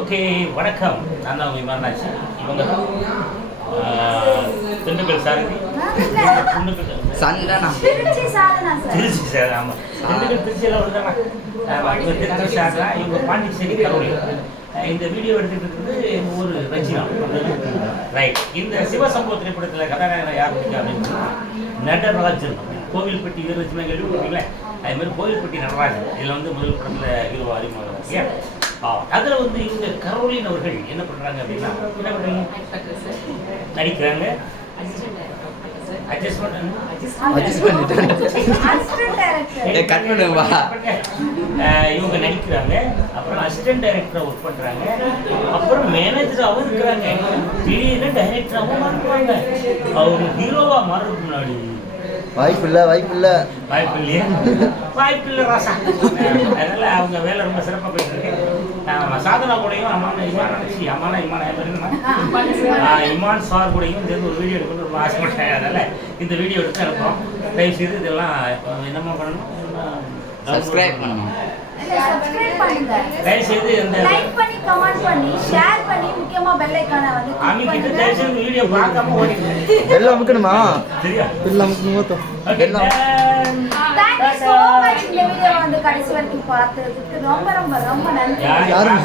Okay, வணக்கம். நான் தான் உங்கள் மீனாட்சி. இவங்க தான் திண்டுக்கல் சாரதி, திருச்சி சாதனா. ஆமாம், திண்டுக்கல் திருச்சியில் வருதானா? இவங்க திருச்சி சாதனா, இவங்க பாண்டிச்சேரி கரோலி. இந்த வீடியோ எடுத்துகிட்டு இருக்குது ஒரு ரஜினா. ரைட். இந்த சிவசம்பவ திரைப்படத்தில் கதாநாயகன் யார் பிடிக்கும் அப்படின்னு நடராஜன். கோவில்பட்டி வீரரட்சுமே கேள்விப்பட்டீங்களே, அதுமாதிரி கோவில்பட்டி நடராஜன் இதில் வந்து முதல் படத்தில் ஹீரோ அறிமுகம். அதில் வந்து இவங்க கரோலின் அவர்கள் என்ன பண்ணுறாங்க அப்படின்னா, என்ன பண்ணுறாங்க, நடிக்கிறாங்க. இவங்க நடிக்கிறாங்க, அப்புறம் அசிஸ்டன்ட் டைரக்டரா ஒர்க் பண்றாங்க, அப்புறம் மேனேஜராகவும் இருக்கிறாங்க, திடீர்னு டைரக்டராகவும் மாறுறாங்க. அவங்க ஹீரோவா மாறுறதுக்கு முன்னாடி வாய்ப்பில்லை ராசா. அதனால அவங்க வேலை ரொம்ப சிறப்பாக போயிட்டு இருக்கு. சாதனா கூடயும் இமான் சார் கூடயும் சேர்ந்து ஒரு வீடியோ எடுக்கணும்னு ரொம்ப ஆசைப்பட்டேன். அதனால இந்த வீடியோ எடுத்து அனுப்புறோம். தயவு செய்து இதெல்லாம் என்னமா பண்ணணும், சப்ஸ்கிரைப் பண்ணணும். தயவு செய்து இந்த லைக் பண்ணி கமெண்ட் பண்ணி ஷேர் பண்ணி முக்கியமா பெல் ஐகானை வந்து கிளிக் பண்ணுங்க. தயவு செய்து வீடியோ பார்க்காம ஓடிடுங்க. பெல் அமுக்கணுமா? சரியா? பெல் அமுக்கணுமா? Bell Thank you so much. இந்த வீடியோ வந்து கடைசி வரைக்கும் பார்த்ததுக்கு ரொம்ப ரொம்ப ரொம்ப நன்றி. யாரும்